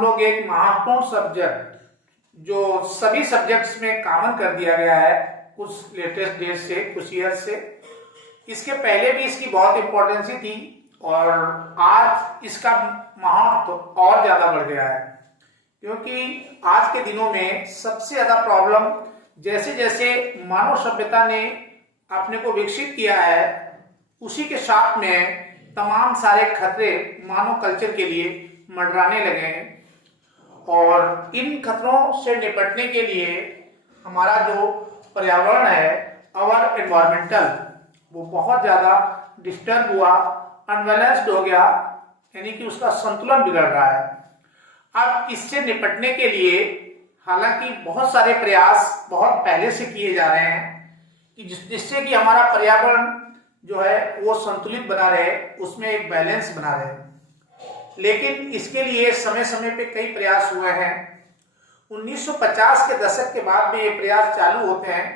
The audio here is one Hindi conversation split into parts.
हम लोग एक महत्वपूर्ण सब्जेक्ट जो सभी सब्जेक्ट्स में कॉमन कर दिया गया है कुछ लेटेस्ट डेट से, कुछ ईयर से। इसके पहले भी इसकी बहुत इंपॉर्टेंसी थी और आज इसका महत्व और ज्यादा बढ़ गया है, क्योंकि आज के दिनों में सबसे ज्यादा प्रॉब्लम जैसे जैसे मानव सभ्यता ने अपने को विकसित किया है, उसी के साथ में तमाम सारे खतरे मानव कल्चर के लिए मंडराने लगे हैं। और इन खतरों से निपटने के लिए हमारा जो पर्यावरण है, अवर एनवायरमेंटल, वो बहुत ज्यादा डिस्टर्ब हुआ, अनबैलेंस्ड हो गया, यानी कि उसका संतुलन बिगड़ रहा है। अब इससे निपटने के लिए हालांकि बहुत सारे प्रयास बहुत पहले से किए जा रहे हैं कि जिससे कि हमारा पर्यावरण जो है वो संतुलित बना रहे, उसमें एक बैलेंस बना रहे, लेकिन इसके लिए समय समय पे कई प्रयास हुए हैं। 1950 के दशक के बाद में ये प्रयास चालू होते हैं।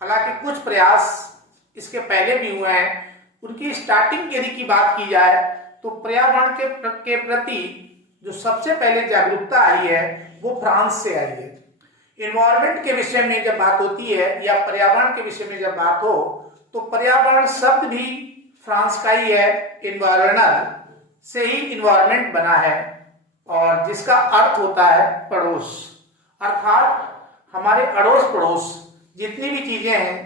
हालांकि कुछ प्रयास इसके पहले भी हुए हैं। उनकी स्टार्टिंग यदि की बात की जाए तो पर्यावरण के प्रति जो सबसे पहले जागरूकता आई है वो फ्रांस से आई है। इन्वायरमेंट के विषय में जब बात होती है या पर्यावरण के विषय में जब बात हो तो पर्यावरण शब्द भी फ्रांस का ही है। इन्वायरनल से ही इन्वायरमेंट बना है और जिसका अर्थ होता है पड़ोस, अर्थात हमारे अड़ोस पड़ोस जितनी भी चीजें हैं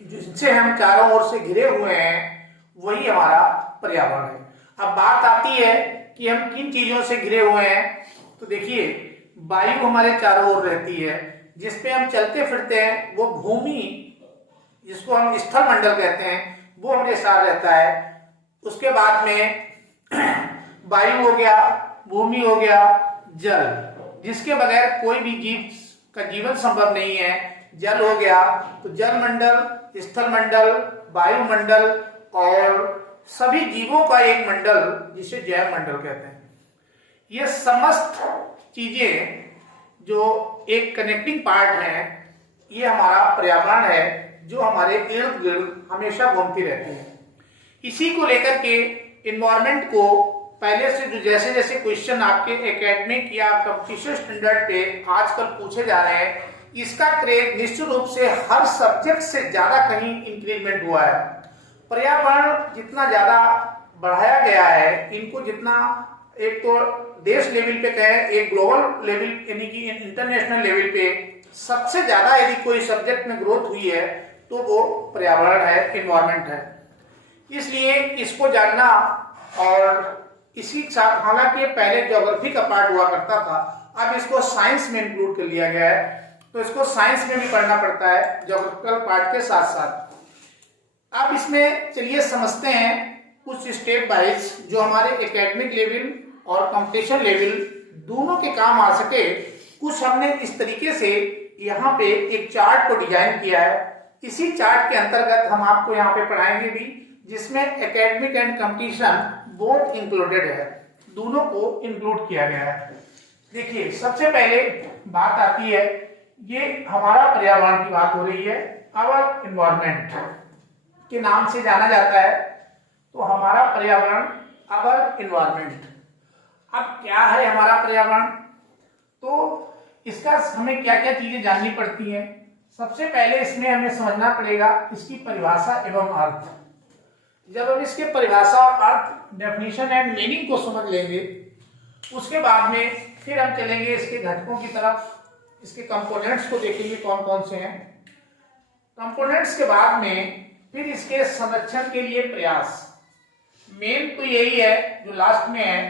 जिनसे हम चारों ओर से घिरे हुए हैं, वही हमारा पर्यावरण है। अब बात आती है कि हम किन चीजों से घिरे हुए हैं, तो देखिए वायु हमारे चारों ओर रहती है, जिसपे हम चलते फिरते हैं, वो भूमि जिसको हम स्थल मंडल कहते हैं वो हमारे साथ रहता है। उसके बाद में वायु हो गया, भूमि हो गया, जल जिसके बगैर कोई भी जीव का जीवन संभव नहीं है, जल हो गया, तो जल मंडल, स्थल मंडल, वायुमंडल और सभी जीवों का एक मंडल जिसे जैव मंडल कहते हैं। ये समस्त चीजें जो एक कनेक्टिंग पार्ट है, ये हमारा पर्यावरण है जो हमारे इर्द गिर्द हमेशा घूमती रहती है। इसी को लेकर के इन्वायरमेंट को पहले से जो जैसे जैसे क्वेश्चन आपके एकेडमिक या कंपटीशन स्टैंडर्ड पे आजकल पूछे जा रहे हैं, इसका क्रेज निश्चित रूप से हर सब्जेक्ट से ज्यादा कहीं इंक्रीजमेंट हुआ है। पर्यावरण जितना ज्यादा बढ़ाया गया है, इनको जितना एक तो देश लेवल पे कहें, एक ग्लोबल लेवल यानी कि इंटरनेशनल लेवल पे सबसे ज्यादा यदि कोई सब्जेक्ट में ग्रोथ हुई है तो वो पर्यावरण है, इन्वायरमेंट है। इसलिए इसको जानना और इसी साथ, हालांकि पहले ज्योग्राफी का पार्ट हुआ करता था, अब इसको साइंस में इंक्लूड कर लिया गया है, तो इसको साइंस में भी पढ़ना पड़ता है ज्योग्राफिकल पार्ट के साथ साथ। अब इसमें चलिए समझते हैं कुछ स्टेप वाइज जो हमारे एकेडमिक लेवल और कंपटीशन लेवल दोनों के काम आ सके। कुछ हमने इस तरीके से यहाँ पे एक चार्ट को डिजाइन किया है। इसी चार्ट के अंतर्गत हम आपको यहाँ पे पढ़ाएंगे भी, जिसमें academic and competition both included है, दोनों को इंक्लूड किया गया है। देखिए सबसे पहले बात आती है, ये हमारा पर्यावरण की बात हो रही है, आवर एनवायरनमेंट के नाम से जाना जाता है, तो हमारा पर्यावरण आवर एनवायरनमेंट। अब क्या है हमारा पर्यावरण, तो इसका हमें क्या क्या चीजें जाननी पड़ती हैं। सबसे पहले इसमें हमें समझना पड़ेगा इसकी परिभाषा एवं अर्थ। जब हम इसके परिभाषा और अर्थ, डेफिनेशन एंड मीनिंग को समझ लेंगे, उसके बाद में फिर हम चलेंगे इसके घटकों की तरफ, इसके कंपोनेंट्स को देखेंगे कौन कौन से हैं। कंपोनेंट्स के बाद में फिर इसके संरक्षण के लिए प्रयास। मेन तो यही है जो लास्ट में है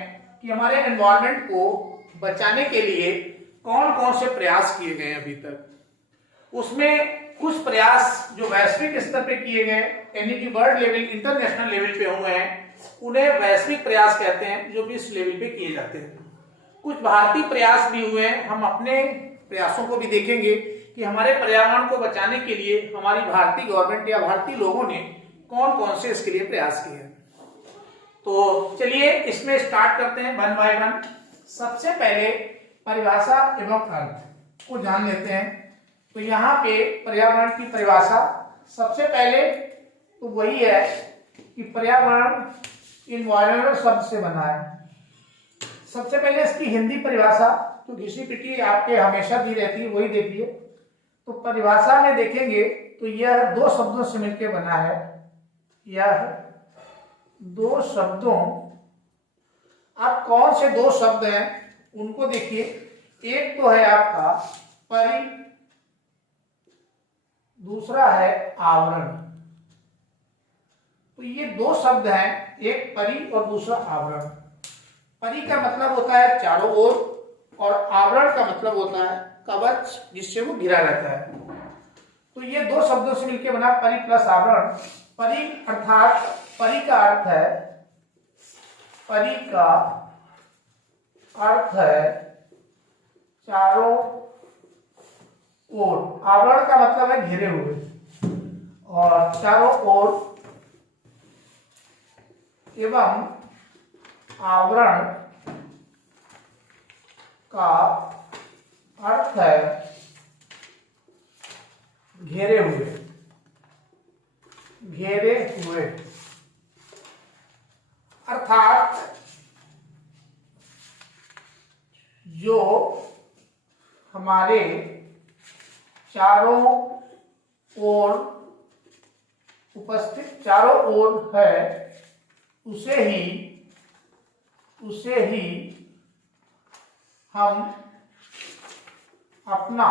कि हमारे एनवायरनमेंट को बचाने के लिए कौन कौन से प्रयास किए गए अभी तक। उसमें कुछ प्रयास जो वैश्विक स्तर पे किए गए, यानी कि वर्ल्ड लेवल, इंटरनेशनल लेवल पे हुए हैं, उन्हें वैश्विक प्रयास कहते हैं, जो भी इस लेवल पे किए जाते हैं। कुछ भारतीय प्रयास भी हुए हैं, हम अपने प्रयासों को भी देखेंगे कि हमारे पर्यावरण को बचाने के लिए हमारी भारतीय गवर्नमेंट या भारतीय लोगों ने कौन कौन से इसके लिए प्रयास किए हैं। तो चलिए इसमें स्टार्ट करते हैं वन बाय वन। सबसे पहले परिभाषा एवं अर्थ को जान लेते हैं। तो यहाँ पे पर्यावरण की परिभाषा सबसे पहले तो वही है कि पर्यावरण इन्वायरमेंट शब्द से बना है। सबसे पहले इसकी हिंदी परिभाषा तो घिसी-पिटी आपके हमेशा दी रहती है, वही देखिए। तो परिभाषा में देखेंगे तो यह दो शब्दों से मिलकर बना है। यह दो शब्दों, अब कौन से दो शब्द हैं उनको देखिए। एक तो है आपका परि, दूसरा है आवरण। तो ये दो शब्द हैं, एक परि और दूसरा आवरण। परि का मतलब होता है चारों ओर, और आवरण का मतलब होता है कवच, जिससे वो घिरा रहता है। तो ये दो शब्दों से मिलकर बना परि प्लस आवरण। परि अर्थात, परि का अर्थ है, परि का अर्थ है चारों ओर। आवरण का मतलब है घिरे हुए, और चारों ओर एवं आवरण का अर्थ है घेरे हुए, घेरे हुए। अर्थात जो हमारे चारों ओर उपस्थित, चारों ओर है, उसे ही हम अपना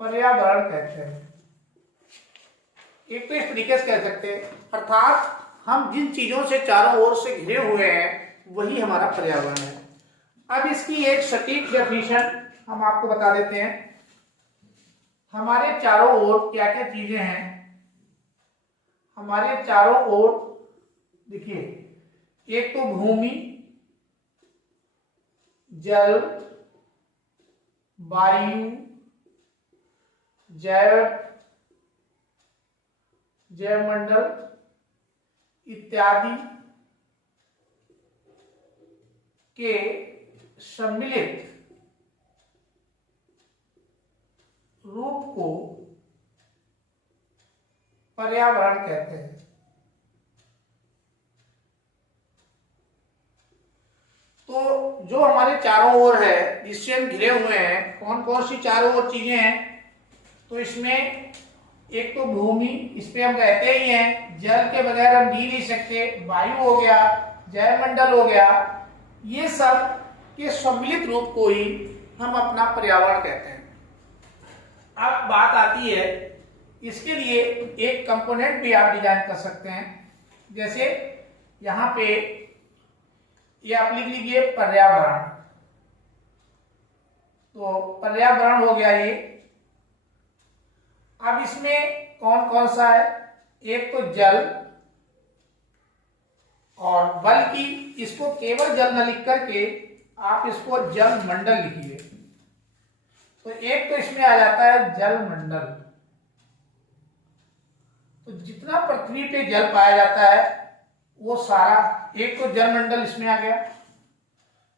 पर्यावरण कहते हैं। एक तो इस तरीके से कह सकते हैं, अर्थात हम जिन चीजों से चारों ओर से घिरे हुए हैं वही हमारा पर्यावरण है। अब इसकी एक सटीक डेफिनेशन हम आपको बता देते हैं। हमारे चारों ओर क्या क्या चीजें हैं। हमारे चारों ओर देखिए, एक तो भूमि, जल, वायु, जैवमंडल इत्यादि के सम्मिलित रूप को पर्यावरण कहते हैं। तो जो हमारे चारों ओर है, जिससे हम घिरे हुए हैं, कौन कौन सी चारों ओर चीजें हैं। तो इसमें एक तो भूमि, इस पे हम रहते ही हैं, जल के बगैर हम जी नहीं सकते, वायु हो गया, जैवमंडल हो गया, ये सब के सम्मिलित रूप को ही हम अपना पर्यावरण कहते हैं। अब बात आती है, इसके लिए एक कंपोनेंट भी आप डिजाइन कर सकते हैं। जैसे यहाँ पे ये आप लिख लीजिए पर्यावरण। तो पर्यावरण हो गया ये। अब इसमें कौन कौन सा है, एक तो जल, और बल्कि इसको केवल जल न लिख करके आप इसको जल मंडल लिखिए। तो एक तो इसमें आ जाता है जल मंडल। तो जितना पृथ्वी पे जल पाया जाता है वो सारा, एक तो जल मंडल इसमें आ गया।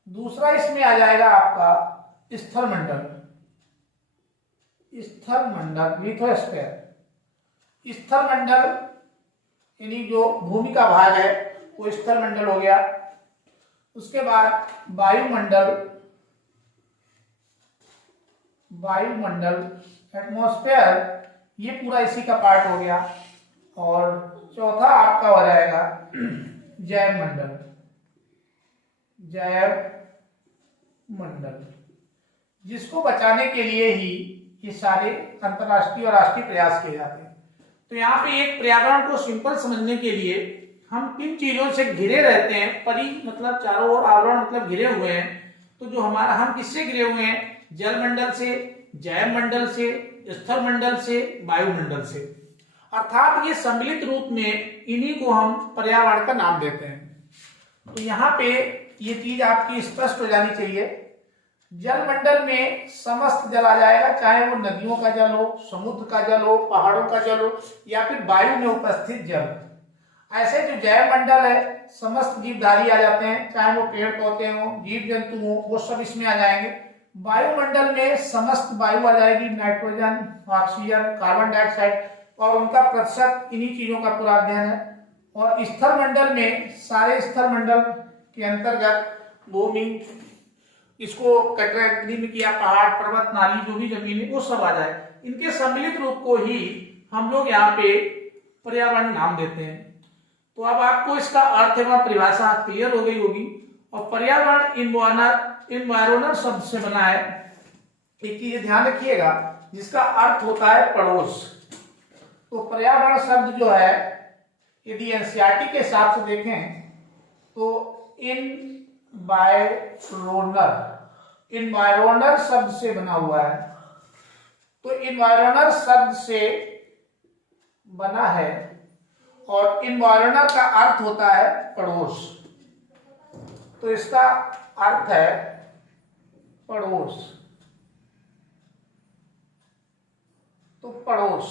दूसरा इसमें आ जाएगा आपका स्थल मंडल, स्थल मंडल, लिथोस्फीयर। स्थल मंडल यानी जो भूमि का भाग है वो स्थल मंडल हो गया। उसके बाद वायुमंडल, वायुमंडल एटमॉस्फेयर, ये पूरा इसी का पार्ट हो गया। और चौथा आपका हो जाएगा जैव मंडल, जैव मंडल, जिसको बचाने के लिए ही ये सारे अंतर्राष्ट्रीय और राष्ट्रीय प्रयास किए जाते हैं। तो यहाँ पे एक पर्यावरण को सिंपल समझने के लिए हम किन चीजों से घिरे रहते हैं, परि मतलब चारों ओर, आवरण मतलब घिरे हुए हैं। तो जो हमारा, हम किससे घिरे हुए हैं, जल मंडल से, जैव मंडल से, स्थल मंडल से, वायुमंडल से। अर्थात ये सम्मिलित रूप में इन्हीं को हम पर्यावरण का नाम देते हैं। तो यहाँ पे ये चीज आपकी स्पष्ट हो जानी चाहिए। जल मंडल में समस्त जल आ जाएगा, चाहे वो नदियों का जल हो, समुद्र का जल हो, पहाड़ों का जल हो, या फिर वायु में उपस्थित जल। ऐसे जो जैव मंडल है, समस्त जीवधारी आ जाते हैं, चाहे वो पेड़ पौधे हो, जीव जंतु हो, वो सब इसमें आ जाएंगे। वायुमंडल में समस्त वायु आ जाएगी, नाइट्रोजन, ऑक्सीजन, कार्बन डाइऑक्साइड, और उनका प्रतिशत इन्हीं चीजों का पूरा अध्ययन है। और स्थल मंडल में सारे स्थल मंडल के अंतर्गत भूमि, इसको कैटेगरी में किया पहाड़, पर्वत, नाली, जो भी जमीन है वो सब आ जाए। इनके सम्मिलित रूप को ही हम लोग यहाँ पे पर्यावरण नाम देते हैं। तो अब आपको इसका अर्थ एवं परिभाषा क्लियर हो गई होगी। और पर्यावरण इन्वायरनल शब्द से बना है। एक चीज ध्यान रखिएगा, जिसका अर्थ होता है पड़ोस। तो पर्यावरण शब्द जो है, यदि एनसीईआरटी के हिसाब से देखें तो इन्वायरनल शब्द से बना हुआ है। तो इन्वायरनल शब्द से बना है और इन्वायरनल का अर्थ होता है पड़ोस। तो इसका अर्थ है पड़ोस। तो पड़ोस,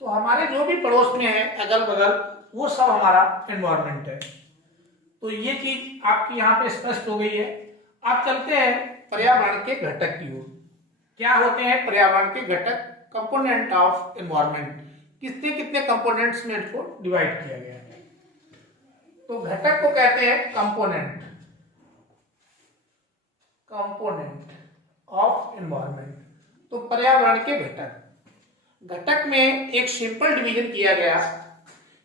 तो हमारे जो भी पड़ोस में है, अगल बगल, वो सब हमारा एनवायरनमेंट है। तो ये चीज आपकी यहाँ पे स्पष्ट हो गई है। आप चलते हैं पर्यावरण के घटक की ओर। क्या होते हैं पर्यावरण के घटक? Component of environment. कितने कितने कंपोनेंट्स में इसको डिवाइड किया गया है। तो घटक को कहते हैं कंपोनेंट ऑफ एनवायरनमेंट। तो पर्यावरण के घटक में एक सिंपल डिवीजन किया गया,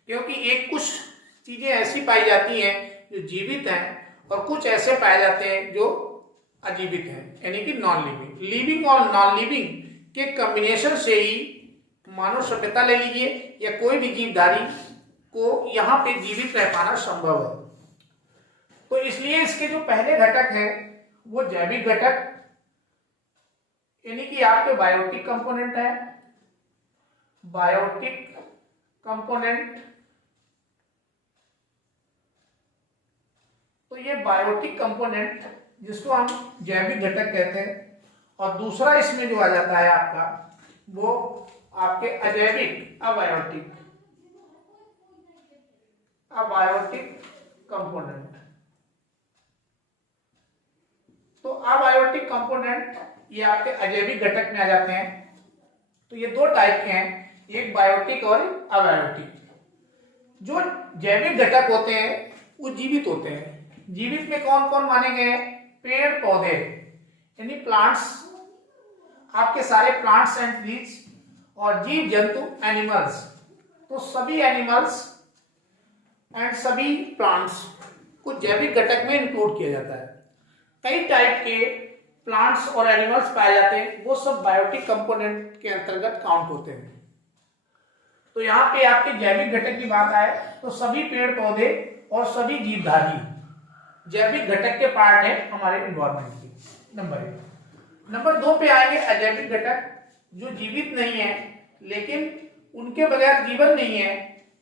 क्योंकि एक कुछ चीजें ऐसी पाई जाती हैं जो जीवित हैं और कुछ ऐसे पाए जाते हैं जो अजीवित हैं, यानी कि नॉन लिविंग। लिविंग और नॉन लिविंग के कॉम्बिनेशन से ही मानव सभ्यता ले लीजिए या कोई भी जीवधारी को यहाँ पे जीवित रह पाना संभव है। तो इसलिए इसके जो पहले घटक हैं वो जैविक घटक, यानी कि आपके बायोटिक कंपोनेंट है। बायोटिक कंपोनेंट, तो ये बायोटिक कंपोनेंट जिसको हम जैविक घटक कहते हैं। और दूसरा इसमें जो आ जाता है आपका, वो आपके अजैविक अबायोटिक कंपोनेंट। तो अबायोटिक कंपोनेंट ये आपके अजैविक घटक में आ जाते हैं। तो ये दो टाइप के हैं, एक बायोटिक और अबायोटिक। जो जैविक घटक होते हैं वो जीवित होते हैं। जीवित में कौन कौन माने गए? पेड़ पौधे, यानी प्लांट्स, आपके सारे प्लांट्स एंड ट्रीज, और जीव जंतु एनिमल्स। तो सभी एनिमल्स एंड सभी प्लांट्स को जैविक घटक में इंक्लूड किया जाता है। कई टाइप के प्लांट्स और एनिमल्स पाए जाते हैं, वो सब बायोटिक कंपोनेंट के अंतर्गत काउंट होते हैं। तो यहाँ पे आपके जैविक घटक की बात आए तो सभी पेड़ पौधे और सभी जीवधारी जैविक घटक के पार्ट है हमारे एनवायरनमेंट की। नंबर 1। नंबर 2 पे आएंगे अजैविक घटक, जो जीवित नहीं है लेकिन उनके बगैर जीवन नहीं है।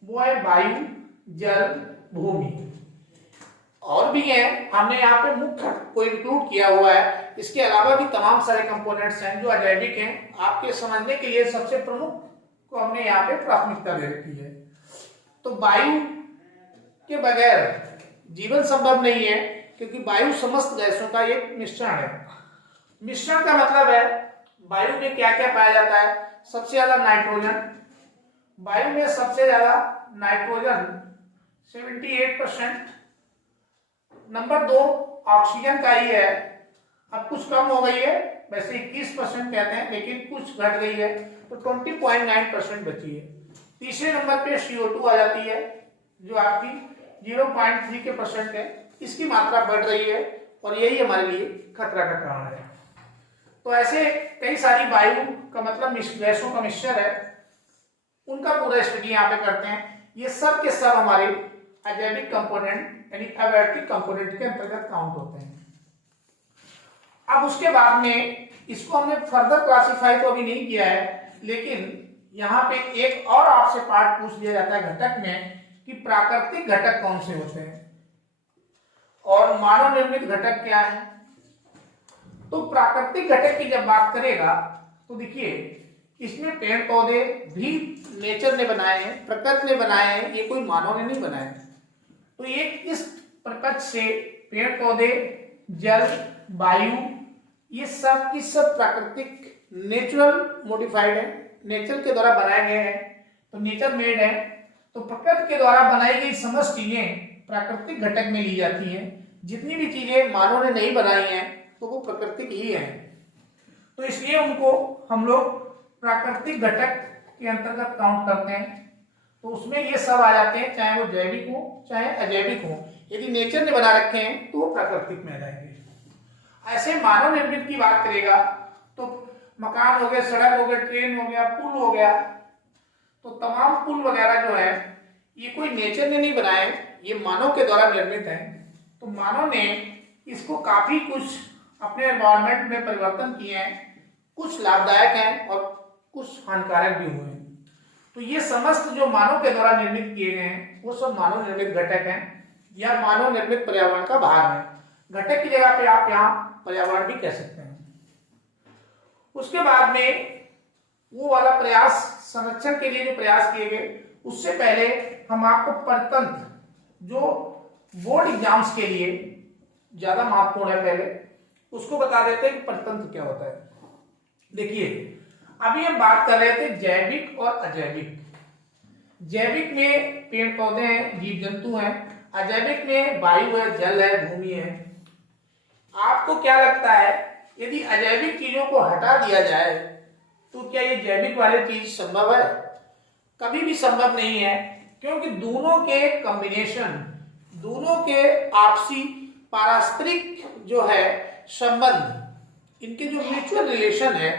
वो है वायु, जल, भूमि। और भी है, हमने यहाँ पे मुख्य को इंक्लूड किया हुआ है। इसके अलावा भी तमाम सारे कंपोनेंट्स हैं जो अजैविक हैं। आपके समझने के लिए सबसे प्रमुख को हमने यहाँ पे प्राथमिकता दे रखी है। तो वायु के बगैर जीवन संभव नहीं है, क्योंकि वायु समस्त गैसों का एक मिश्रण है। मिश्रण का मतलब है वायु में क्या क्या पाया जाता है? सबसे ज्यादा नाइट्रोजन। वायु में सबसे ज्यादा नाइट्रोजन 78%। नंबर 2 ऑक्सीजन का ही है। अब कुछ कम हो गई है, वैसे 21% कहते हैं, लेकिन कुछ घट गई है, तो 20.9% बची है। तीसरे नंबर पे CO2 आ जाती है, जो आपकी 0.3% है। इसकी मात्रा बढ़ रही है और यही हमारे लिए खतरा का कारण है। तो ऐसे कई सारी वायु का मतलब गैसों का मिश्रण है, उनका पूरा स्टडी यहाँ पे करते हैं। ये सब के सब हमारे अजैविक कंपोनेंट यानी अबायोटिक कंपोनेंट के अंतर्गत काउंट होते हैं। अब उसके बाद में इसको हमने फर्दर क्लासिफाई तो अभी नहीं किया है, लेकिन यहाँ पे एक और आपसे पार्ट पूछ लिया जाता है घटक में कि प्राकृतिक घटक कौन से होते हैं और मानव निर्मित घटक क्या है। तो प्राकृतिक घटक की जब बात करेगा तो देखिए, इसमें पेड़ पौधे भी नेचर ने बनाए हैं, प्रकृति ने बनाए हैं, ये कोई मानव ने नहीं बनाए। तो ये इस प्रपंच से पेड़ पौधे, जल, वायु, ये सब की सब प्राकृतिक नेचुरल मॉडिफाइड है, नेचर के द्वारा बनाए गए हैं। तो नेचर मेड है। तो प्रकृति के द्वारा बनाई गई समस्त चीजें प्राकृतिक घटक में ली जाती हैं। जितनी भी चीजें मानव ने नहीं बनाई हैं तो वो प्राकृतिक ही हैं, तो इसलिए उनको हम लोग प्राकृतिक घटक के अंतर्गत काउंट करते हैं। तो उसमें ये सब आ जाते हैं, चाहे वो जैविक हो चाहे अजैविक हो। यदि नेचर ने बना रखे हैं तो वो प्राकृतिक में आ जाएंगे। ऐसे मानव निर्मित की बात करेगा तो मकान हो गए, सड़क हो गए, ट्रेन हो गया, पुल हो गया, तो तमाम पुल वगैरह जो है ये कोई नेचर ने नहीं बनाए, ये मानव के द्वारा निर्मित है। तो मानव ने इसको काफी कुछ अपने एनवायरनमेंट में परिवर्तन किए हैं, कुछ लाभदायक हैं और कुछ हानिकारक भी हुए हैं। तो ये समस्त जो मानव के द्वारा निर्मित किए गए हैं वो सब मानव निर्मित घटक हैं या मानव निर्मित पर्यावरण का भाग है। घटक की जगह पे आप यहाँ पर्यावरण भी कह सकते हैं। उसके बाद में वो वाला प्रयास, संरक्षण के लिए जो प्रयास किए गए, उससे पहले हम आपको परतंत्र जो बोर्ड एग्जाम्स के लिए ज्यादा महत्वपूर्ण है, पहले उसको बता देते हैं कि परतंत्र क्या होता है। देखिए, अभी हम बात कर रहे थे जैविक और अजैविक। जैविक में पेड़ पौधे हैं, जीव जंतु हैं, अजैविक में वायु है, जल है, भूमि है। आपको क्या लगता है यदि अजैविक चीजों को हटा दिया जाए तो क्या ये जैविक वाले चीज संभव है? कभी भी संभव नहीं है, क्योंकि दोनों के कॉम्बिनेशन, दोनों के आपसी पारस्परिक जो है संबंध, इनके जो म्यूचुअल रिलेशन है,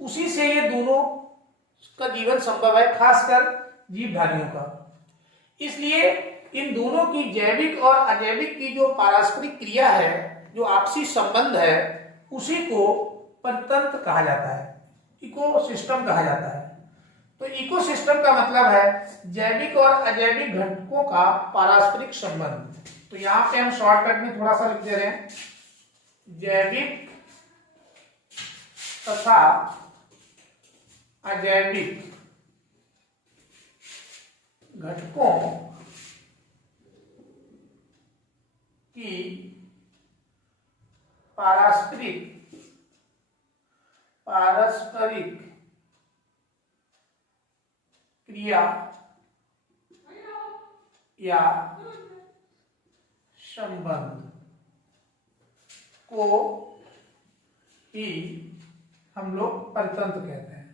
उसी से ये दोनों का जीवन संभव है, खासकर जीवधारियों का। इसलिए इन दोनों की जैविक और अजैविक की जो पारस्परिक क्रिया है, जो आपसी संबंध है, उसी को परतंत्र कहा जाता है, इकोसिस्टम कहा जाता है। तो इकोसिस्टम का मतलब है जैविक और अजैविक घटकों का पारस्परिक संबंध। तो यहां पे हम शॉर्टकट में थोड़ा सा लिख दे रहे हैं, जैविक तथा अजैविक घटकों की पारस्परिक क्रिया या संबंध को ही हम लोग परितंत्र कहते हैं।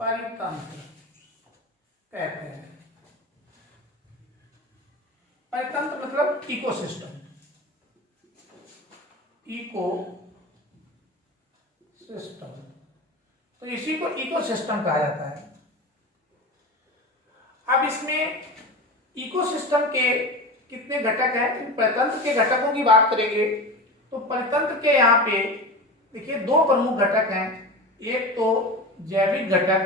परितंत्र कहते हैं। परितंत्र मतलब इकोसिस्टम, इकोसिस्टम, तो इसी को इकोसिस्टम कहा जाता है। अब इसमें इकोसिस्टम के कितने घटक हैं? परितंत्र के घटकों की बात करेंगे तो परितंत्र के यहाँ पे देखिए दो प्रमुख घटक हैं। एक तो जैविक घटक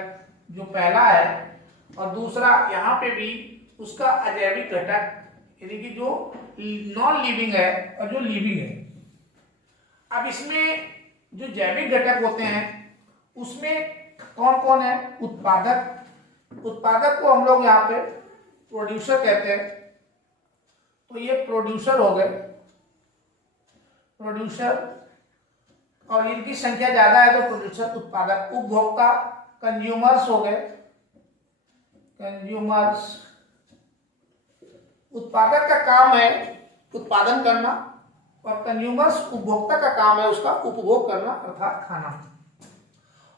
जो पहला है, और दूसरा यहाँ पे भी उसका अजैविक घटक, यानी कि जो नॉन लिविंग है और जो लिविंग है। अब इसमें जो जैविक घटक होते हैं उसमें कौन कौन है? उत्पादक। उत्पादक को हम लोग यहाँ पे प्रोड्यूसर कहते हैं। तो ये प्रोड्यूसर हो गए, प्रोड्यूसर, और इनकी संख्या ज्यादा है तो प्रोड्यूसर, उत्पादक। उपभोक्ता, कंज्यूमर्स हो गए, कंज्यूमर्स। उत्पादक का काम है उत्पादन करना और कंज्यूमर्स, उपभोक्ता का काम है उसका उपभोग करना अर्थात खाना।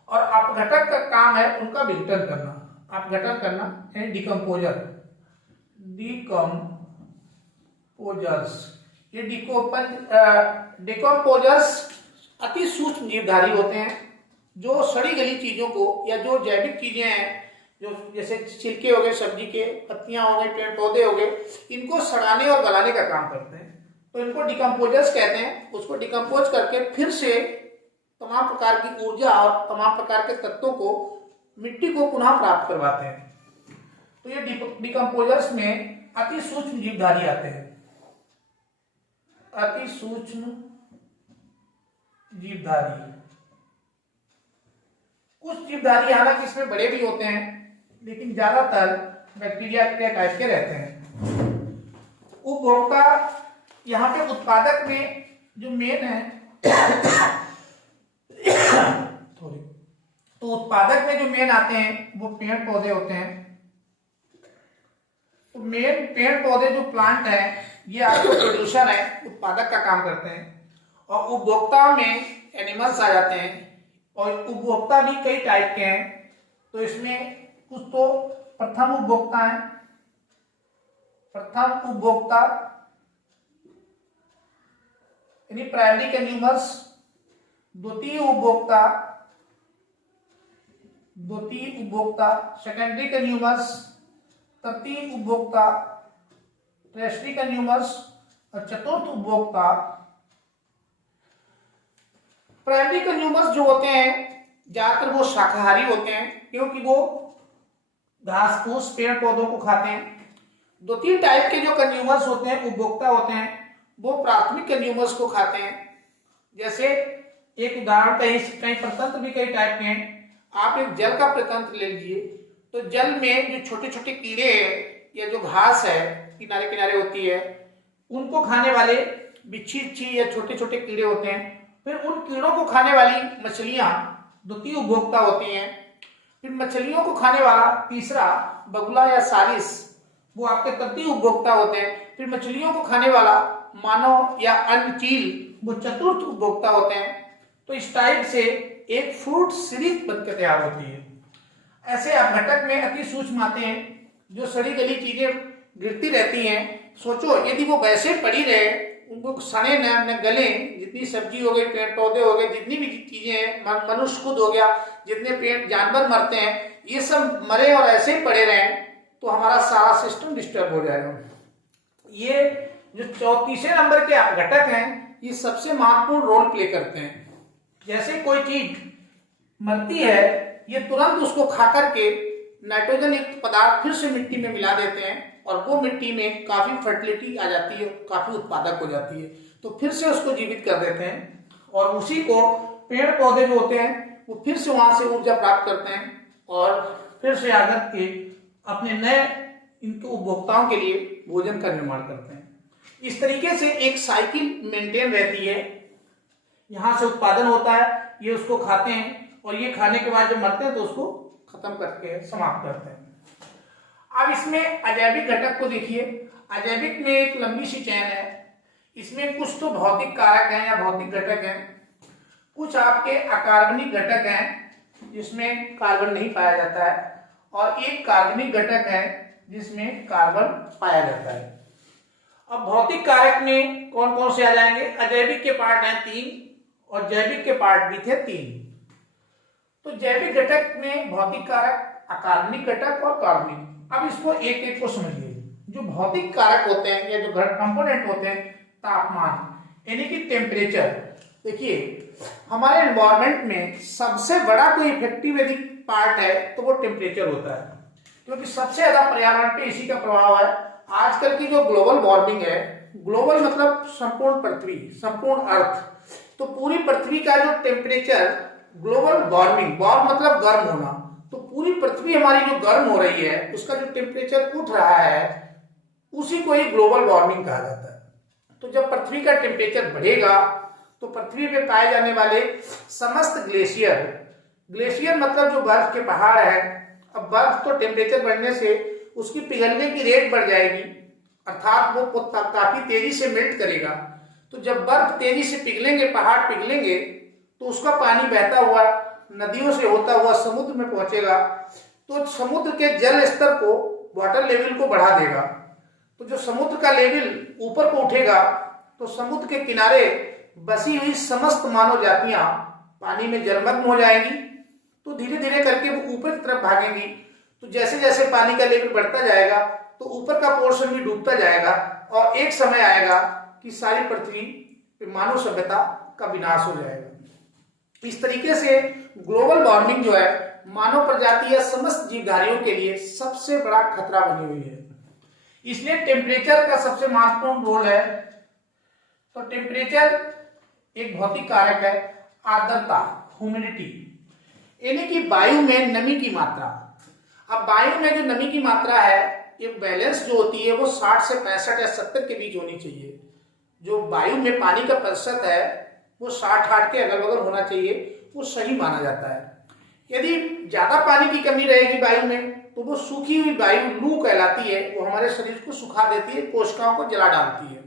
और अपघटक का काम है उनका विघटन करना, अपघटन करना यानी डिकम्पोजर, डिकम्पोजर्स। ये डिकम्पोजर्स अति सूक्ष्म जीवधारी होते हैं जो सड़ी गली चीजों को या जो जैविक चीजें हैं, जो जैसे छिलके हो गए, सब्जी के पत्तियां हो गई, पेड़ पौधे हो गए, इनको सड़ाने और गलाने का काम करते हैं। तो इनको डिकम्पोजर्स कहते हैं। उसको डिकम्पोज करके फिर से तमाम प्रकार की ऊर्जा और तमाम प्रकार के तत्वों को, मिट्टी को पुनः प्राप्त करवाते हैं। तो ये डिकम्पोजर्स में अति सूक्ष्म जीवधारी आते हैं, अति सूक्ष्म जीवधारी। कुछ जीवधारी हालांकि इसमें बड़े भी होते हैं, लेकिन ज्यादातर बैक्टीरिया के टाइप के रहते हैं। उपभोक्ता, यहाँ पे उत्पादक में जो मेन है तो उत्पादक में जो मेन आते हैं वो पेड़ पौधे होते हैं। तो मेन पेड़ पौधे जो प्लांट है ये आपको प्रोड्यूसर है, उत्पादक का काम करते हैं। और उपभोक्ता में एनिमल्स आ जाते हैं, और उपभोक्ता भी कई टाइप के हैं। तो इसमें कुछ तो प्रथम उपभोक्ता है, प्रथम उपभोक्ता यानी प्राइमरी कंज्यूमर्स, द्वितीय उपभोक्ता, सेकेंडरी कंज्यूमर्स, तृतीय उपभोक्ता, टर्शियरी कंज्यूमर्स, और चतुर्थ उपभोक्ता। प्राइमरी कंज्यूमर्स जो होते हैं ज्यादातर वो शाकाहारी होते हैं, क्योंकि वो घास फूस पेड़ पौधों को खाते हैं। द्वितीय टाइप के जो कंज्यूमर्स होते हैं, उपभोक्ता होते हैं, वो प्राथमिक कंज्यूमर्स को खाते हैं। जैसे एक उदाहरण, कहीं प्रतंत्र भी कई टाइप के हैं। आप एक जल का प्रतंत्र ले लीजिए, तो जल में जो छोटे छोटे कीड़े हैं या जो घास है किनारे किनारे होती है, उनको खाने वाले बिच्छी या छोटे छोटे कीड़े होते हैं। फिर उन कीड़ों को खाने वाली मछलियां द्वितीय उपभोक्ता होती हैं। फिर मछलियों को खाने वाला तीसरा बगुला या सारिस, वो आपके तृतीय उपभोक्ता होते हैं। फिर मछलियों को खाने वाला मानव या अन्य चील, वो चतुर्थ उपभोक्ता होते हैं। तो इस टाइप से एक फ्रूट सीरीज बनकर तैयार होती है। ऐसे अपघटक में अति सूक्ष्म आते हैं, जो सड़ी गली चीजें गिरती रहती हैं। सोचो यदि वो वैसे पड़ी रहे, उनको सड़े न गले, जितनी सब्जी हो गई, पेड़ पौधे हो गए, जितनी भी चीजें हैं, मनुष्य खुद हो गया, जितने पेड़ जानवर मरते हैं, ये सब मरे और ऐसे ही पड़े रहे, तो हमारा सारा सिस्टम डिस्टर्ब हो जाएगा। ये जो 34वें नंबर के अपघटक हैं, ये सबसे महत्वपूर्ण रोल प्ले करते हैं। जैसे कोई चीज मरती है, ये तुरंत उसको खा करके नाइट्रोजन युक्त पदार्थ फिर से मिट्टी में मिला देते हैं, और वो मिट्टी में काफी फर्टिलिटी आ जाती है, काफी उत्पादक हो जाती है, तो फिर से उसको जीवित कर देते हैं। और उसी को पेड़ पौधे जो होते हैं, वो फिर से वहां से ऊर्जा प्राप्त करते हैं, और फिर से आकर के अपने नए इनके उपभोक्ताओं के लिए भोजन का निर्माण करते हैं। इस तरीके से एक साइकिल मेंटेन रहती है। यहां से उत्पादन होता है, ये उसको खाते हैं, और ये खाने के बाद जब मरते हैं तो उसको खत्म करके समाप्त करते हैं। अब इसमें अजैविक घटक को देखिए। अजैविक में एक लंबी सी चेन है। इसमें कुछ तो भौतिक कारक हैं या भौतिक घटक हैं, कुछ आपके अकार्बनिक घटक हैं जिसमें कार्बन नहीं पाया जाता है, और एक कार्बनिक घटक है जिसमें कार्बन पाया जाता है। अब भौतिक कारक में कौन कौन से आ जाएंगे? अजैविक के पार्ट हैं 3, और जैविक के पार्ट भी थे 3। तो जैविक घटक में भौतिक कारक, अकार्बनिक घटक और कार्बनिक। अब इसको एक एक को समझिए। जो भौतिक कारक होते हैं या जो कंपोनेंट होते हैं, तापमान यानी कि टेम्परेचर। देखिए हमारे एनवायरनमेंट में सबसे बड़ा कोई इफेक्टिव यदि पार्ट है तो वो टेम्परेचर होता है, क्योंकि सबसे ज्यादा पर्यावरण पे इसी का प्रभाव है। आजकल की जो ग्लोबल वार्मिंग है, ग्लोबल मतलब संपूर्ण पृथ्वी, संपूर्ण अर्थ, तो पूरी पृथ्वी का जो टेम्परेचर, ग्लोबल वार्मिंग, वार्म मतलब गर्म होना, तो पूरी पृथ्वी हमारी जो गर्म हो रही है, उसका जो टेम्परेचर उठ रहा है, उसी को ही ग्लोबल वार्मिंग कहा जाता है। तो जब पृथ्वी का टेम्परेचर बढ़ेगा तो पृथ्वी पे पाए जाने वाले समस्त ग्लेशियर, ग्लेशियर मतलब जो बर्फ के पहाड़ है, अब बर्फ तो टेम्परेचर बढ़ने से उसकी पिघलने की रेट बढ़ जाएगी, अर्थात वो काफी तेजी से मेल्ट करेगा। तो जब बर्फ तेजी से पिघलेंगे, पहाड़ पिघलेंगे, तो उसका पानी बहता हुआ नदियों से होता हुआ समुद्र में पहुंचेगा, तो समुद्र के जल स्तर को, वाटर लेवल को बढ़ा देगा। तो जो समुद्र का लेवल ऊपर को उठेगा तो समुद्र के किनारे बसी हुई समस्त मानव जातियां पानी में जलमग्न हो जाएंगी, तो धीरे धीरे करके वो ऊपर की तरफ भागेंगी। तो जैसे जैसे पानी का लेवल बढ़ता जाएगा तो ऊपर का पोर्शन भी डूबता जाएगा, और एक समय आएगा कि सारी पृथ्वी पे मानव सभ्यता का विनाश हो जाएगा। इस तरीके से ग्लोबल वार्मिंग जो है मानव प्रजाति या समस्त जीवधारियों के लिए सबसे बड़ा खतरा बनी हुई है। इसलिए टेम्परेचर का सबसे महत्वपूर्ण रोल है। तो टेम्परेचर एक भौतिक कारक है। आर्द्रता, ह्यूमिडिटी, यानी कि वायु में नमी की मात्रा। अब वायु में जो नमी की मात्रा है, ये बैलेंस जो होती है वो 60 से 65 या 70 के बीच होनी चाहिए। जो वायु में पानी का प्रतिशत है वो 60-60 के अगल बगल होना चाहिए, वो सही माना जाता है। यदि ज्यादा पानी की कमी रहेगी वायु में तो वो सूखी हुई वायु लू कहलाती है, वो हमारे शरीर को सुखा देती है, कोशिकाओं को जला डालती है।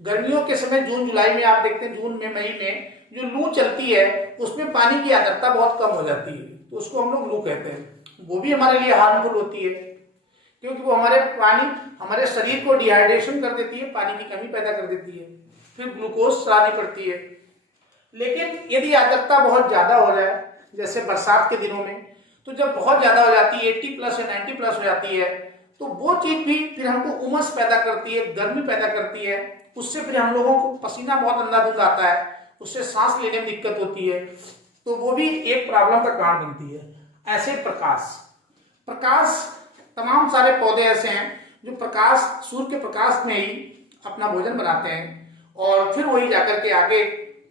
गर्मियों के समय जून जुलाई में आप देखते हैं, जून में मई में जो लू चलती है उसमें पानी की आर्द्रता बहुत कम हो जाती है, तो उसको हम लोग लू कहते हैं। वो भी हमारे लिए हार्मफुल होती है, क्योंकि वो हमारे शरीर को डिहाइड्रेशन कर देती है, पानी की कमी पैदा कर देती है, फिर ग्लूकोज चलानी पड़ती है। लेकिन यदि आर्द्रता बहुत ज्यादा हो जाए, जैसे बरसात के दिनों में, तो जब बहुत ज्यादा हो जाती है 80+ या 90+ हो जाती है, तो वो चीज भी फिर हमको उमस पैदा करती है, गर्मी पैदा करती है, उससे फिर हम लोगों को पसीना बहुत अंधाधुंध आता है, उससे सांस लेने में दिक्कत होती है, तो वो भी एक प्रॉब्लम का कारण बनती है। ऐसे प्रकाश तमाम सारे पौधे ऐसे हैं जो सूर्य के प्रकाश में ही अपना भोजन बनाते हैं और फिर वही जाकर के आगे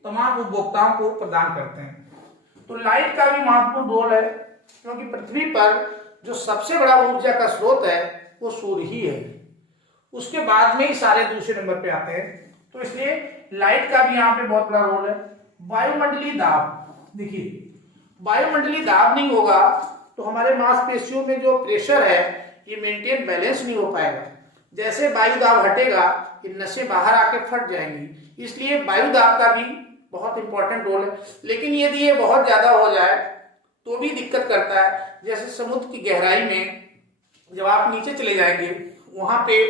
तमाम उपभोक्ताओं को प्रदान करते हैं। तो लाइट का भी महत्वपूर्ण रोल है, क्योंकि पृथ्वी पर जो सबसे बड़ा ऊर्जा का स्रोत है वो सूर्य ही है, उसके बाद में ही सारे दूसरे नंबर पे आते हैं। तो इसलिए लाइट का भी यहाँ पे बहुत बड़ा रोल है। वायुमंडलीय दाब, देखिए वायुमंडलीय दाब नहीं होगा तो हमारे मांसपेशियों में जो प्रेशर है ये मेंटेन बैलेंस नहीं हो पाएगा। जैसे वायु दाब हटेगा ये नसें बाहर आके फट जाएंगी, इसलिए वायु दाब का भी बहुत इंपॉर्टेंट रोल है। लेकिन यदि ये बहुत ज्यादा हो जाए तो भी दिक्कत करता है। जैसे समुद्र की गहराई में जब आप नीचे चले जाएंगे, वहां पे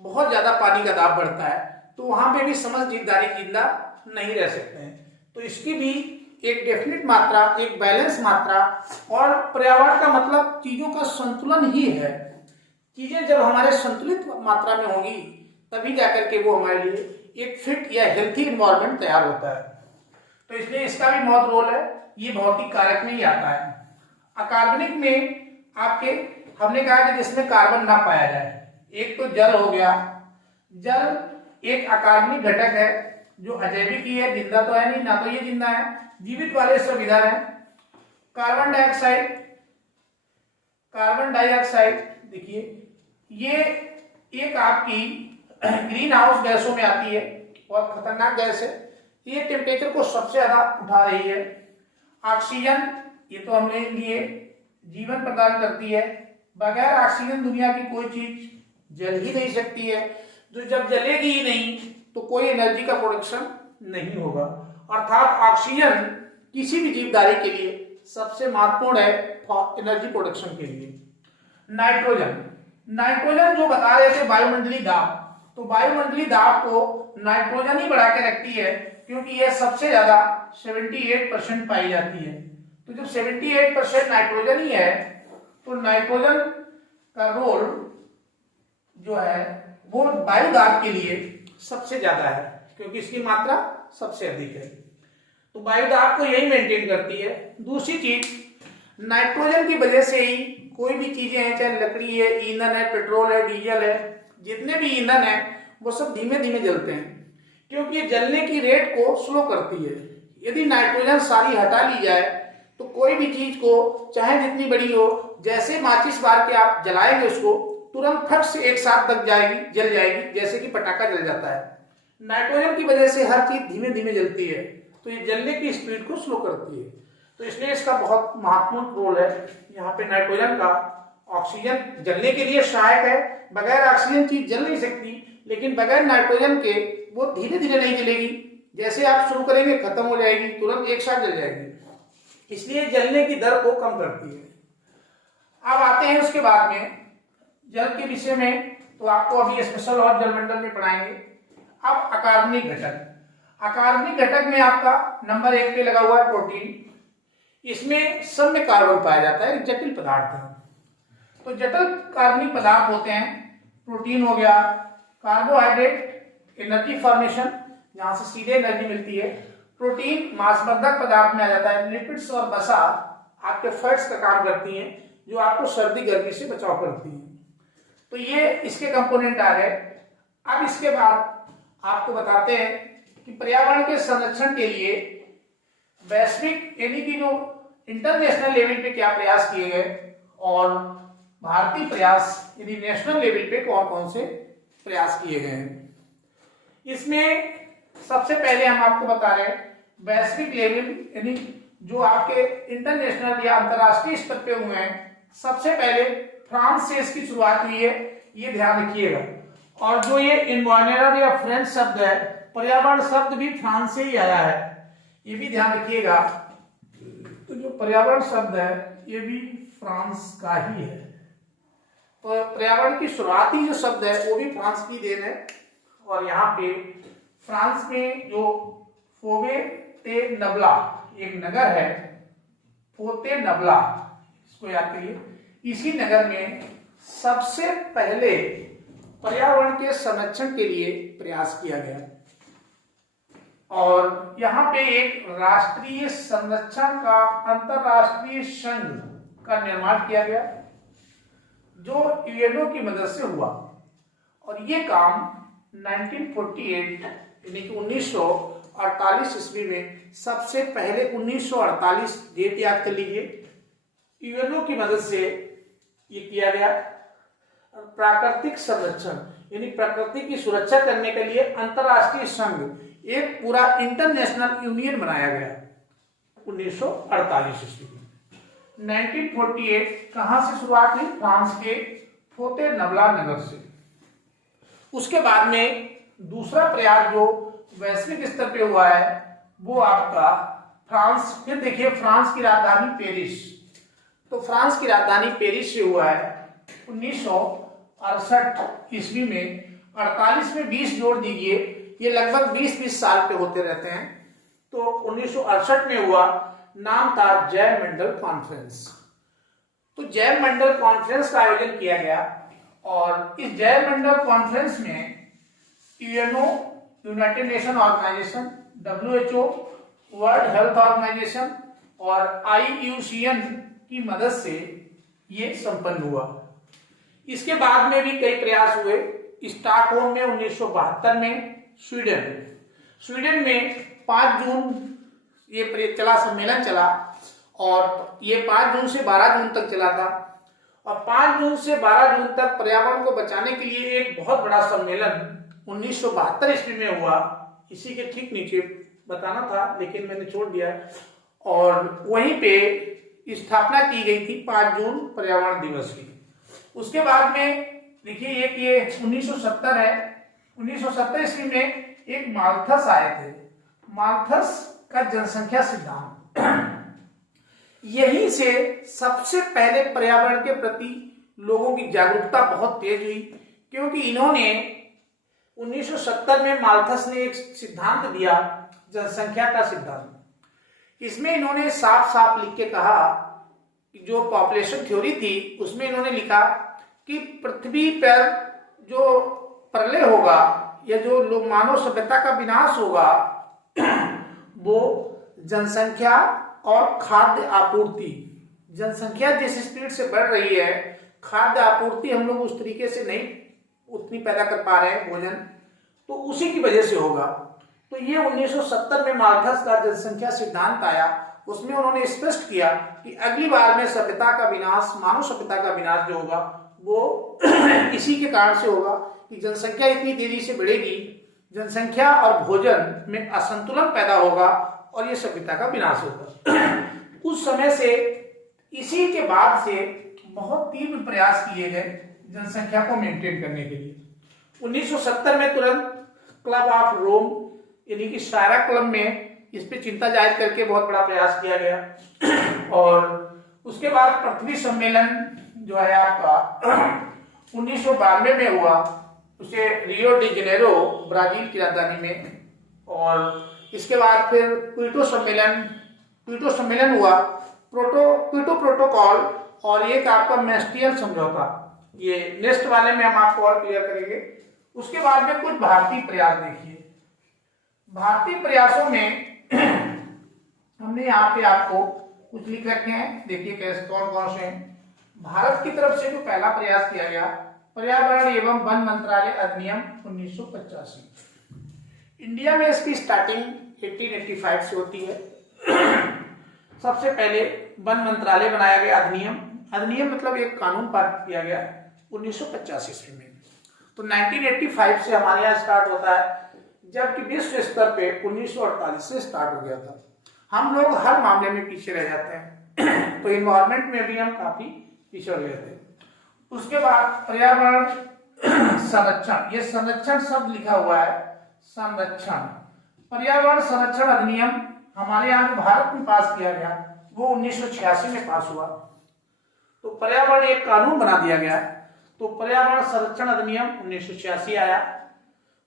बहुत ज्यादा पानी का दाब बढ़ता है, तो वहां पे भी समझदारी जिंदा नहीं रह सकते हैं। तो इसकी भी एक डेफिनेट मात्रा, एक बैलेंस मात्रा, और पर्यावरण का मतलब चीजों का संतुलन ही है। चीजें जब हमारे संतुलित मात्रा में होंगी तभी जाकर के वो हमारे लिए एक फिट या हेल्थी एनवायरनमेंट तैयार होता है। तो इसलिए इसका भी बहुत रोल है, ये भौतिक कारक में ही आता है। अकार्बनिक में आपके हमने कहा कि जिसमें कार्बन ना पाया जाए, एक तो जल हो गया। जल एक अकार्बनिक घटक है जो अजैविक ही है, जिंदा तो है नहीं, ना तो ये जिंदा है, जीवित वाले सब इधर है। कार्बन डाइऑक्साइड देखिए ये एक आपकी ग्रीन हाउस गैसों में आती है, बहुत खतरनाक गैस है, ये टेम्परेचर को सबसे ज्यादा उठा रही है। ऑक्सीजन, ये तो हमने लिए जीवन प्रदान करती है, बगैर ऑक्सीजन दुनिया की कोई चीज जल ही नहीं सकती है, जो जब जलेगी ही नहीं तो कोई एनर्जी का प्रोडक्शन नहीं होगा। अर्थात ऑक्सीजन किसी भी जीवधारी के लिए सबसे महत्वपूर्ण है एनर्जी प्रोडक्शन के लिए। नाइट्रोजन जो बता रहे थे वायुमंडलीय दाब, तो वायुमंडलीय दाब को नाइट्रोजन ही बढ़ा के रखती है, क्योंकि यह सबसे ज्यादा 78% पाई जाती है। तो जब 78% नाइट्रोजन ही है तो नाइट्रोजन का रोल जो है वो वायु दाब के लिए सबसे ज्यादा है, क्योंकि इसकी मात्रा सबसे अधिक है। तो वायु दाब को यही मेंटेन करती है। दूसरी चीज, नाइट्रोजन की वजह से ही कोई भी चीजें हैं, चाहे लकड़ी है, ईंधन है, पेट्रोल है, डीजल है, जितने भी ईंधन है वो सब धीमे धीमे जलते हैं, क्योंकि ये जलने की रेट को स्लो करती है। यदि नाइट्रोजन सारी हटा ली जाए तो कोई भी चीज को चाहे जितनी बड़ी हो, जैसे माचिस बार के आप जलाएंगे उसको तुरंत फट से एक साथ जल जाएगी, जैसे कि पटाखा जल जाता है। नाइट्रोजन की वजह से हर चीज धीमे धीमे जलती है, तो ये जलने की स्पीड को स्लो करती है। तो इसलिए इसका बहुत महत्वपूर्ण रोल है यहाँ पे नाइट्रोजन का। ऑक्सीजन जलने के लिए सहायक है, बगैर ऑक्सीजन चीज जल नहीं सकती, लेकिन बगैर नाइट्रोजन के वो धीरे धीरे नहीं जलेगी, जैसे आप शुरू करेंगे खत्म हो जाएगी, तुरंत एक साथ जल जाएगी, इसलिए जलने की दर को कम करती है। अब आते हैं उसके बाद में जल के विषय में, तो आपको अभी स्पेशल और जलमंडल में पढ़ाएंगे। अब अकार्बनिक घटक, अकार्बनिक घटक में आपका नंबर 1 पे लगा हुआ है प्रोटीन। इसमें सब में कार्बन पाया जाता है, जटिल पदार्थ है। तो जटिल कार्बनिक पदार्थ होते हैं, प्रोटीन हो गया, कार्बोहाइड्रेट एनर्जी फॉर्मेशन जहां से सीधे एनर्जी मिलती है, प्रोटीन मांसवर्धक पदार्थ में आ जाता है, लिपिड्स और वसा आपके फैट्स का काम करती हैं जो आपको सर्दी गर्मी से बचाव करती हैं। तो ये इसके कंपोनेंट आ गए। अब इसके बाद आपको बताते हैं कि पर्यावरण के संरक्षण के लिए वैश्विक यानी कि जो इंटरनेशनल लेवल पे क्या प्रयास किए गए और भारतीय प्रयास यानी नेशनल लेवल पे कौन कौन से प्रयास किए गए हैं। इसमें सबसे पहले हम आपको बता रहे हैं वैश्विक लेवल यानी जो आपके इंटरनेशनल या अंतरराष्ट्रीय स्तर पे हुए हैं, सबसे पहले फ्रांस से इसकी शुरुआत हुई है, ये ध्यान रखिएगा। और जो ये इन्वायरमेंटल या फ्रेंच शब्द है, पर्यावरण शब्द भी फ्रांस से ही आया है, ये भी ध्यान रखिएगा। तो जो पर्यावरण शब्द है ये भी फ्रांस का ही है। तो पर्यावरण की शुरुआती जो शब्द है वो भी फ्रांस की देन है। और यहाँ पे फ्रांस में जो फोंटेनब्ला एक नगर है, फोंटेनब्ला, इसको याद करिए, इसी नगर में सबसे पहले पर्यावरण के संरक्षण के लिए प्रयास किया गया। और यहाँ पे एक राष्ट्रीय संरक्षण का अंतरराष्ट्रीय संघ का निर्माण किया गया जो यूएनओ की मदद से हुआ। और ये काम 1948 यानी कि 1948 ईस्वी में, सबसे पहले 1948 डेट याद कर लीजिए, यूएनओ की मदद से ये किया गया। प्राकृतिक संरक्षण यानी प्रकृति की सुरक्षा करने के लिए अंतरराष्ट्रीय संघ, एक पूरा इंटरनेशनल यूनियन बनाया गया 1948 ईस्वी में। 1948 कहां से शुरुआत हुई? फ्रांस के फोंटेनब्ला नगर से। उसके बाद में दूसरा प्रयास जो वैश्विक स्तर पे हुआ है वो आपका फ्रांस, फिर देखिए फ्रांस की राजधानी पेरिस, तो फ्रांस की राजधानी पेरिस से हुआ है 1968 ईस्वी में। 48 में 20 जोड़ दीजिए, ये लगभग 20-20 साल पे होते रहते हैं। तो 1968 में हुआ, नाम था जैव मंडल कॉन्फ्रेंस। तो जैव मंडल कॉन्फ्रेंस का आयोजन किया गया। और इस जैव मंडल कॉन्फ्रेंस में UNO, United Nation Organisation, WHO, World Health Organisation और आईयूसीएन की मदद से ये संपन्न हुआ। इसके बाद में भी कई प्रयास हुए। स्टॉकहोम में 1972 में, स्वीडन में 5 जून ये चला, सम्मेलन चला। और ये 5 जून से 12 जून तक चला था। और 5 जून से 12 जून तक पर्यावरण को बचाने के लिए एक बहुत बड़ा सम्मेलन 1972 ईस्वी में हुआ। इसी के ठीक नीचे बताना था लेकिन मैंने छोड़ दिया। और वहीं पे स्थापना की गई थी 5 जून पर्यावरण दिवस की। उसके बाद में देखिए एक ये 1970 है। 1970 ईस्वी में एक माल्थस आए थे, माल्थस का जनसंख्या सिद्धांत। यहीं से सबसे पहले पर्यावरण के प्रति लोगों की जागरूकता बहुत तेज हुई, क्योंकि इन्होंने 1970 में माल्थस ने एक सिद्धांत दिया, जनसंख्या का सिद्धांत। इसमें इन्होंने साफ साफ लिख के कहा कि जो पॉपुलेशन थ्योरी थी उसमें इन्होंने लिखा कि पृथ्वी पर जो प्रलय होगा या जो लोग मानव सभ्यता का विनाश होगा वो जनसंख्या और खाद्य आपूर्ति, जनसंख्या जिस स्पीड से बढ़ रही है, खाद्य आपूर्ति हम लोग उस तरीके से नहीं उतनी पैदा कर पा रहे हैं भोजन, तो उसी की वजह से होगा। तो ये 1970 में माल्थस का जनसंख्या सिद्धांत आया। उसमें उन्होंने स्पष्ट किया कि अगली बार में सभ्यता का विनाश, मानव सभ्यता का विनाश जो होगा वो इसी के कारण से होगा कि जनसंख्या इतनी तेजी से बढ़ेगी, जनसंख्या और भोजन में असंतुलन पैदा होगा और ये सभ्यता का विनाश होगा। उस समय से, इसी के बाद से बहुत तीव्र प्रयास किए गए जनसंख्या को मेंटेन करने के लिए। 1970 में तुरंत क्लब ऑफ रोम यानी कि सारा क्लब में इस पे चिंता जाहिर करके बहुत बड़ा प्रयास किया गया। और उसके बाद पृथ्वी सम्मेलन जो है आपका 1992 में हुआ, उसे रियो डी जेनेरो ब्राजील की राजधानी में। और इसके बाद फिर क्योटो सम्मेलन हुआ, क्योटो प्रोटोकॉल और एक आपका मेस्ट्रियल समझौता। ये नेक्स्ट वाले में हम आपको और क्लियर करेंगे। उसके बाद में कुछ भारतीय प्रयास देखिए। भारतीय प्रयासों में हमने यहाँ पे आपको कुछ लिख रखे हैं, देखिए कैसे कौन कौन से हैं। भारत की तरफ से जो पहला प्रयास किया गया, पर्यावरण एवं वन मंत्रालय अधिनियम 1985। इंडिया में इसकी स्टार्टिंग 1885 से होती है। सबसे पहले वन मंत्रालय बनाया गया, अधिनियम मतलब एक कानून पारित किया गया 1985 ईस्वी में। तो 1985 से हमारे यहाँ स्टार्ट होता है, जबकि विश्व स्तर पे 1948 से स्टार्ट हो गया था। हम लोग हर मामले में पीछे रह जाते हैं। तो इन्वायरमेंट में भी हम काफी पिछड़ गए थे। उसके बाद पर्यावरण संरक्षण, ये संरक्षण शब्द लिखा हुआ है, संरक्षण। पर्यावरण संरक्षण अधिनियम हमारे यहाँ जो भारत में पास किया गया वो 1986 में पास हुआ। तो पर्यावरण एक कानून बना दिया गया, तो पर्यावरण संरक्षण अधिनियम 1986 आया।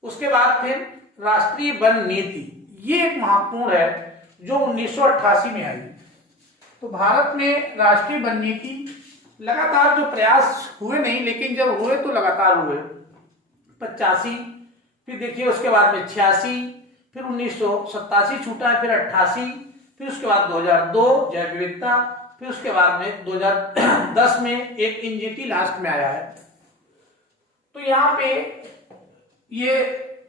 उसके बाद फिर राष्ट्रीय वन नीति, ये एक महत्वपूर्ण है जो 1988 में आई। तो भारत में राष्ट्रीय वन नीति लगातार जो प्रयास हुए नहीं, लेकिन जब हुए तो लगातार हुए। 85, फिर देखिए उसके बाद में 86, फिर 1987 छूटा है, फिर 88, फिर उसके बाद 2002 जैव विविधता, फिर उसके बाद में 2010 में एक एनजीटी लास्ट में आया है। तो यहाँ पे ये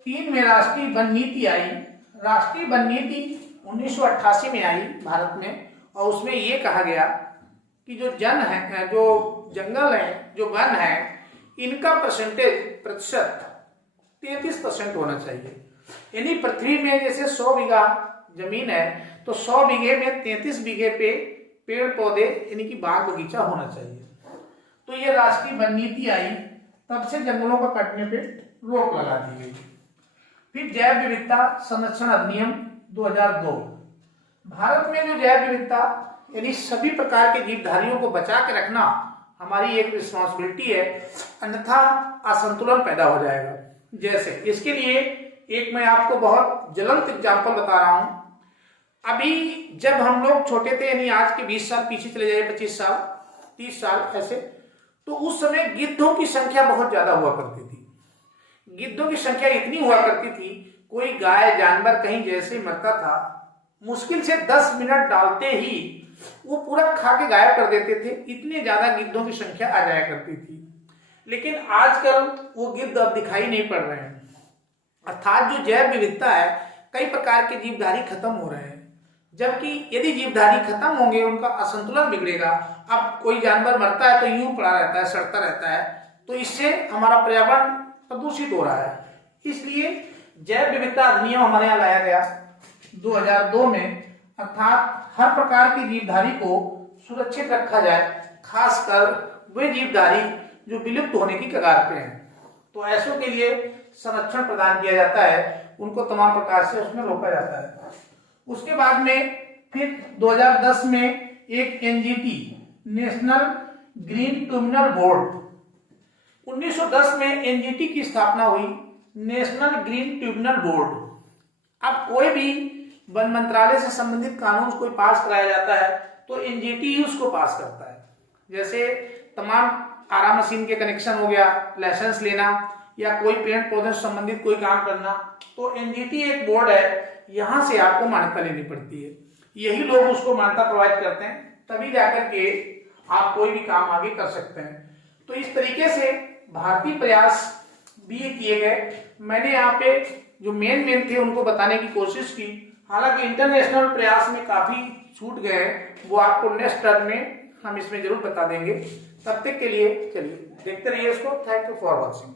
3 में राष्ट्रीय वन नीति आई। राष्ट्रीय वन नीति 1988 में आई भारत में, और उसमें ये कहा गया कि जो जो जंगल है, जो वन है, इनका प्रतिशत 33% होना चाहिए। यानी पृथ्वी में जैसे 100 बीघा जमीन है, तो 100 बीघे में 33 बीघे पे पेड़ पौधे यानी कि बाग बगीचा होना चाहिए। तो ये राष्ट्रीय वन नीति आई, तब से जंगलों को काटने पे रोक लगा दी गई। फिर जैव विविधता संरक्षण अधिनियम 2002, भारत में जो जैव विविधता यानी सभी प्रकार के जीवधारियों को बचा के रखना हमारी एक रिस्पॉन्सिबिलिटी है, अन्यथा असंतुलन पैदा हो जाएगा। जैसे इसके लिए एक मैं आपको बहुत ज्वलंत एग्जाम्पल बता रहा हूं। अभी जब हम लोग छोटे थे, यानी आज के 20 साल पीछे चले जाइए, 25 साल 30 साल ऐसे, तो उस समय गिद्धों की संख्या बहुत ज्यादा हुआ करती थी। गिद्धों की संख्या इतनी हुआ करती थी, कोई गाय जानवर कहीं जैसे मरता था, मुश्किल से 10 मिनट डालते ही वो पूरा खा के गायब कर देते थे। इतने ज्यादा गिद्धों की संख्या आ जाया करती थी। लेकिन आजकल वो गिद्ध अब दिखाई नहीं पड़ रहे हैं। अर्थात जो जैव विविधता है, कई प्रकार के जीवधारी खत्म हो रहे हैं। जबकि यदि जीवधारी खत्म होंगे, उनका असंतुलन बिगड़ेगा। अब कोई जानवर मरता है तो यूं पड़ा रहता है, सड़ता रहता है, तो इससे हमारा पर्यावरण प्रदूषित हो रहा है। इसलिए जैव विविधता अधिनियम हमारे यहाँ लाया गया 2002 में, अर्थात हर प्रकार के जीवधारी को सुरक्षित रखा जाए, खासकर वे जीवधारी जो विलुप्त होने की कगार पे हैं। तो ऐसों के लिए संरक्षण प्रदान किया जाता है, उनको तमाम प्रकार से उसमें रोका जाता है। उसके बाद में फिर 2010 में एक NGT, national green tribunal board, 1910 में एनजीटी की स्थापना हुई, नेशनल ग्रीन ट्रिब्यूनल बोर्ड। अब कोई भी वन मंत्रालय से संबंधित कानून कोई पास कराया जाता है तो एनजीटी ही उसको पास करता है। जैसे तमाम आरा मशीन के कनेक्शन हो गया, लाइसेंस लेना, या कोई पेड़ पौधे से संबंधित कोई काम करना, तो एनजीटी एक बोर्ड है, यहां से आपको मान्यता लेनी पड़ती है। यही लोग उसको मान्यता प्रोवाइड करते हैं, तभी जाकर के आप कोई भी काम आगे कर सकते हैं। तो इस तरीके से भारतीय प्रयास भी किए गए। मैंने यहाँ पे जो मेन थे उनको बताने की कोशिश की। हालांकि इंटरनेशनल प्रयास में काफी छूट गए, वो आपको नेक्स्ट टर्म में हम इसमें जरूर बता देंगे। तब तक के लिए चलिए देखते रहिए इसको। Thank you for watching.